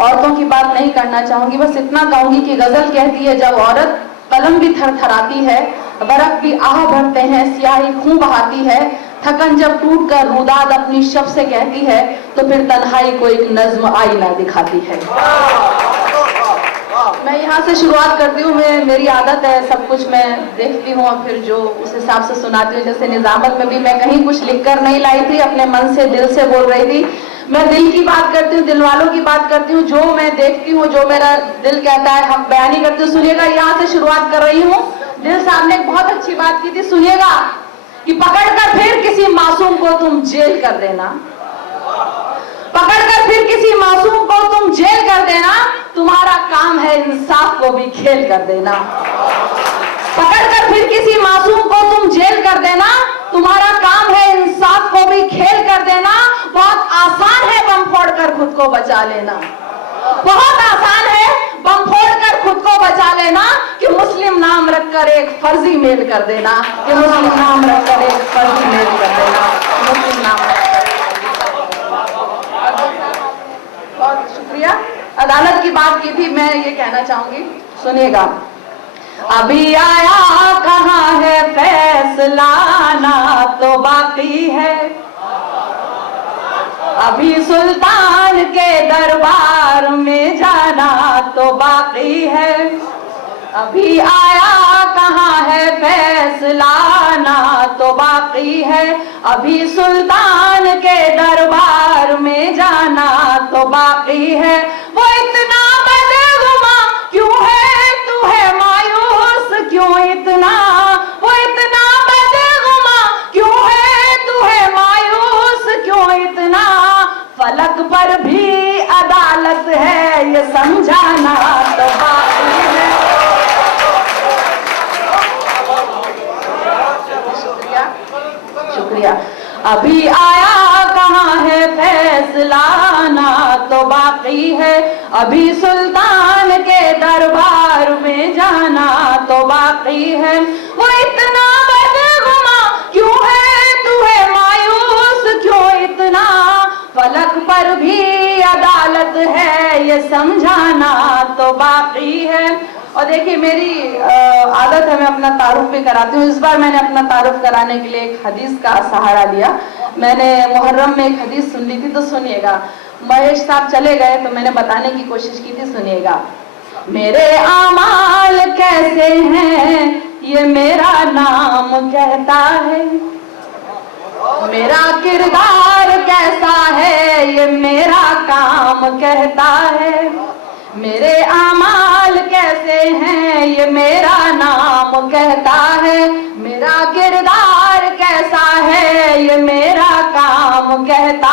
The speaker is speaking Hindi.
औरतों की बात नहीं करना चाहूंगी, बस इतना कहूंगी कि गजल कहती है जब औरत कलम भी थरथराती है, बरक भी आह भरते हैं, स्याही खून बहाती है, थकन जब टूट कर रुदाद अपनी शब से कहती है, तो फिर तन्हाई को एक नज्म आईना दिखाती है। मैं यहाँ से शुरुआत करती हूँ। मेरी आदत है, सब कुछ मैं देखती हूँ और फिर जो उस हिसाब से सुनाती हूँ। जैसे निजामत में भी मैं कहीं कुछ लिखकर नहीं लाई थी, अपने मन से दिल से बोल रही थी। मैं दिल की बात करती हूँ, दिल वालों की बात करती हूँ, जो मैं देखती हूँ, जो मेरा दिल कहता है, हक बयानी करती हूँ। सुनिएगा, यहाँ से शुरुआत कर रही हूँ। दिल साहब ने एक बहुत अच्छी बात की थी, सुनिएगा, कि पकड़कर फिर किसी मासूम को तुम जेल कर देना, पकड़कर फिर किसी मासूम को तुम जेल कर देना, तुम्हारा काम है इंसाफ को भी खेल कर देना। पकड़कर फिर किसी मासूम को तुम जेल कर देना, तुम्हारा काम है इंसाफ को भी खेल कर देना। बहुत आसान है बम फोड़कर खुद को बचा लेना, बहुत आसान है बम फोड़कर खुद को बचा लेना, कि मुस्लिम नाम रखकर एक फर्जी मेल कर देना, कि मुस्लिम नाम रखकर एक फर्जी मेल कर देना, मुस्लिम नाम रखकर। बहुत शुक्रिया। अदालत की बात की थी, मैं ये कहना चाहूंगी, सुनिएगा। अभी आया कहाँ है फैसला, ना तो बाकी है, अभी सुल्तान के दरबार में जाना तो बाकी है। अभी आया कहाँ है फैसला, ना तो बाकी है, अभी सुल्तान के दरबार में जाना तो बाकी है। वो इतना बदगुमा क्यों है, तू है मायूस क्यों इतना, वो इतना बदगुमा क्यों है, तू है मायूस क्यों इतना, फलक पर भी अदालत है ये समझाना तो बाकी है। शुक्रिया। अभी आया कहाँ है फैसला, ना तो बाकी है, अभी सुल्तान के दरबार में जाना तो बाकी है। वो इतना बदगुमा क्यों है, तू है मायूस क्यों इतना, फलक पर भी अदालत है ये समझाना तो बाकी है। और देखिए, मेरी आदत है, मैं अपना तारुफ भी कराती हूँ। इस बार मैंने अपना तारुफ कराने के लिए एक हदीस का सहारा लिया। मैंने मुहर्रम में एक हदीस सुन ली थी, तो सुनिएगा। महेश साहब चले गए तो मैंने बताने की कोशिश की थी, सुनिएगा। मेरे आमाल कैसे हैं ये मेरा नाम कहता है, मेरा किरदार कैसा है ये मेरा काम कहता है, मेरे आमाल कैसे हैं ये मेरा नाम कहता है, मेरा किरदार कैसा है ये मेरा काम कहता